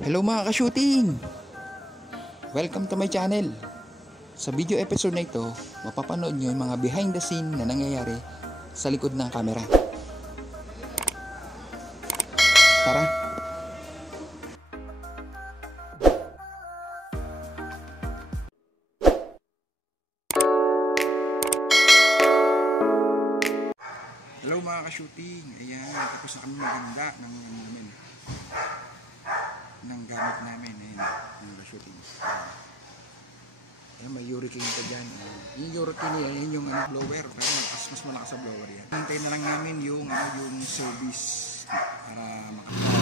Hello mga ka-shooting! Welcome to my channel. Sa video episode na ito, mapapanood nyo yung mga behind the scene na nangyayari sa likod ng camera. Tara! Hello mga ka-shooting! Ayan, tapos na kami maganda ng gamit namin. Ayan, mga ka-shooting. Ayan, may hurricane pa dyan. Yung hurricane yan, yung blower. Pero mas malakas sa blower yan. Hintay na lang namin yung service para makapagod.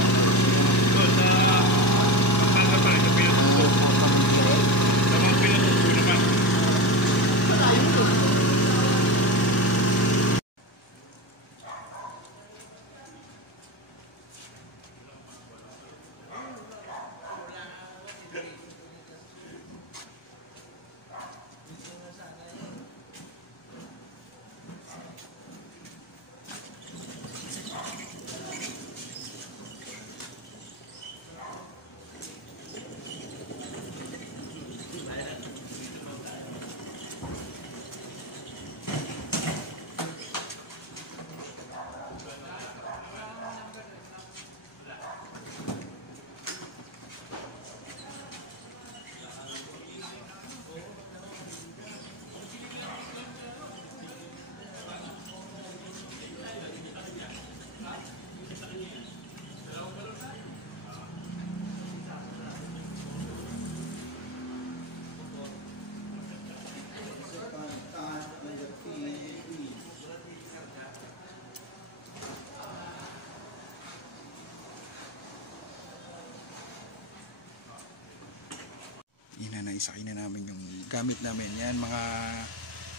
Isakay na namin yung gamit namin. Yan mga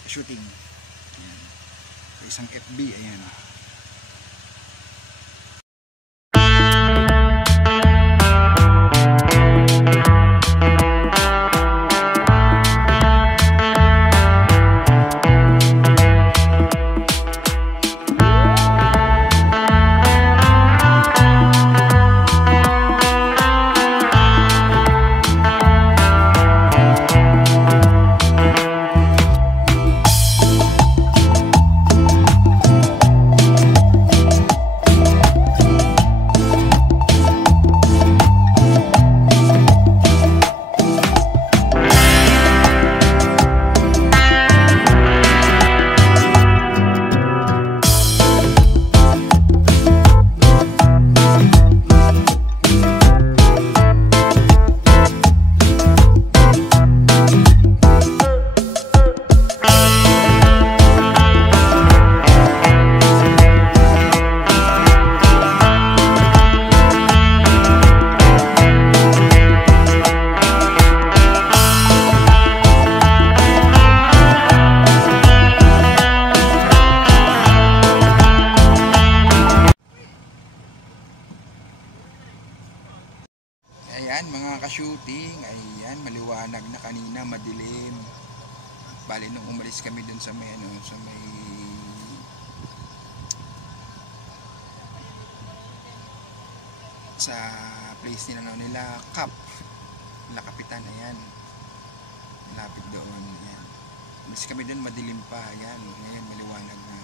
shooting. Yan. Isang FB. Ayan. Ayan mga ka-shooting, ayan maliwanag na kanina, madilim. Bali nung umalis kami dun sa may sa place nila Cap, nila Kapitan, ayan. Malapit doon, ayan. Umalis kami dun, madilim pa, ayan. Ngayon maliwanag na.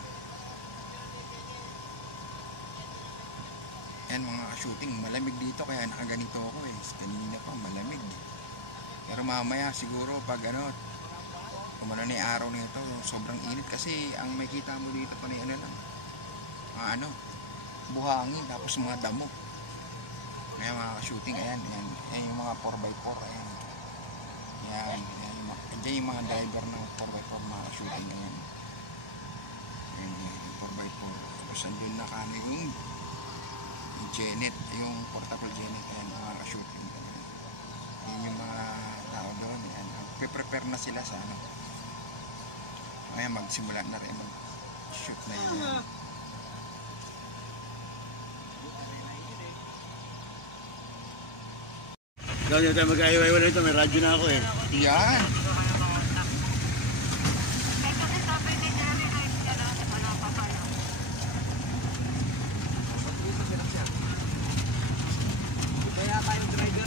Ayan mga ka-shooting, malamig dito kaya nakaganito ako eh. Kanina pa malamig. Pero mamaya siguro pag kung ano na yung araw nito, sobrang init kasi ang may kita mo dito pa na lang. Buhangin tapos mga damo. Kaya mga ka-shooting, ayan yung mga 4x4, ayan. Ayan yung mga driver ng 4x4 mga ka-shooting, ayan. Ayan yung 4x4. Tapos andun na kami yung Genet, yung portable Genet, ayan mga ka-shooting. Ayan yung mga tao doon, ayan. Prepare na sila sa ayan, magsimula na rin mag-shoot na yun. Gawin tayo mag-aiwaiwala ito, may radyo na ako eh. Yan. Kaya tayong driver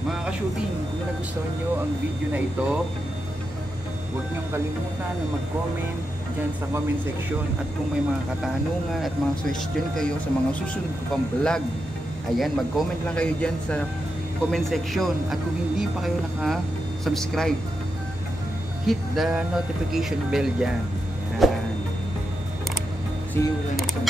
Mga ka-shooting, kung nagustuhan nyo ang video na ito, huwag niyong kalimutan na mag-comment dyan sa comment section. At kung may mga katanungan at mga suggestion kayo sa mga susunod ko pang vlog, ayan, mag-comment lang kayo dyan sa comment section. At kung hindi pa kayo naka-subscribe, hit the notification bell dyan. Ayan. See you next time.